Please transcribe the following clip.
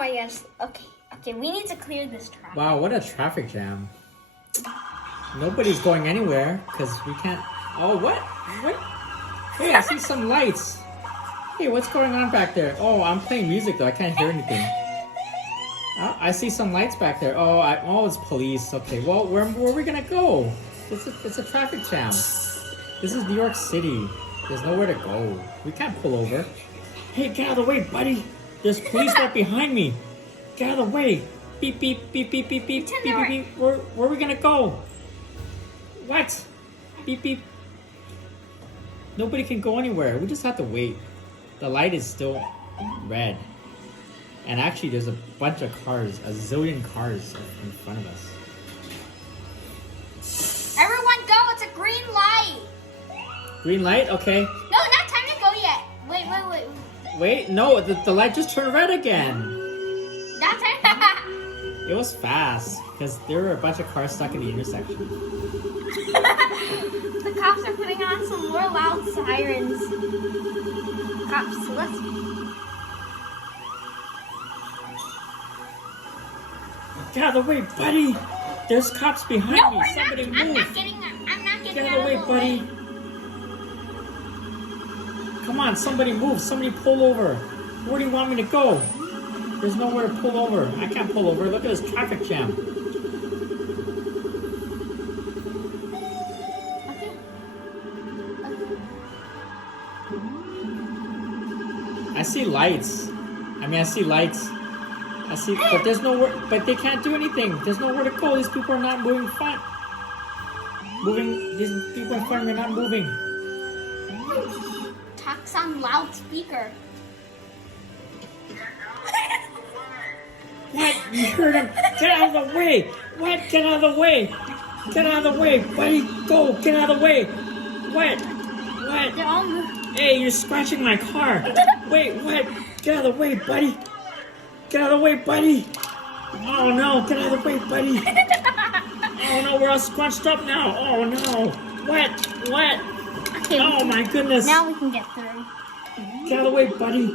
my gosh. Okay, we need to clear this traffic. Wow, what a traffic jam. Nobody's going anywhere because we can't. Oh, what? What? Hey, I see some lights. Hey, what's going on back there? Oh, I'm playing music though. I can't hear anything. Oh, I see some lights back there. Oh, it's police. Okay, well, where are we gonna go? It's a traffic jam. This is New York City. There's nowhere to go. We can't pull over. Hey, get out of the way, buddy. There's police right behind me. Get out of the way. Beep, beep, beep, beep, beep, beep, beep, beep, beep. Where are we gonna go? What? Beep, beep. Nobody can go anywhere. We just have to wait. The light is still red. And actually, there's a bunch of cars, a zillion cars in front of us. Everyone go, it's a green light. Green light? Okay. No, not time to go yet. Wait. Wait, no, the light just turned red again. Not time. It was fast, because there were a bunch of cars stuck in the intersection. The cops are putting on some more loud sirens. Cops, let's... Get out of the way, buddy! There's cops behind No, me. Somebody move. I'm not getting Get out of the way, buddy. Come on, somebody move. Somebody pull over. Where do you want me to go? There's nowhere to pull over. I can't pull over. Look at this traffic jam. I see lights. I see lights. But there's nowhere. But they can't do anything. There's nowhere to go. These people are not moving front. These people in front of me are not moving. Talks on loudspeaker. What? You heard him? Get out of the way! What? Get out of the way! Get out of the way, buddy! Go! Get out of the way! What? They're all moving. Hey, you're scratching my car! Wait, what? Get out of the way, buddy! Get out of the way, buddy! Oh no! Get out of the way, buddy! Oh no, we're all scrunched up now! Oh no! What? Okay, Oh my goodness! now we can get through. Get out of the way, buddy!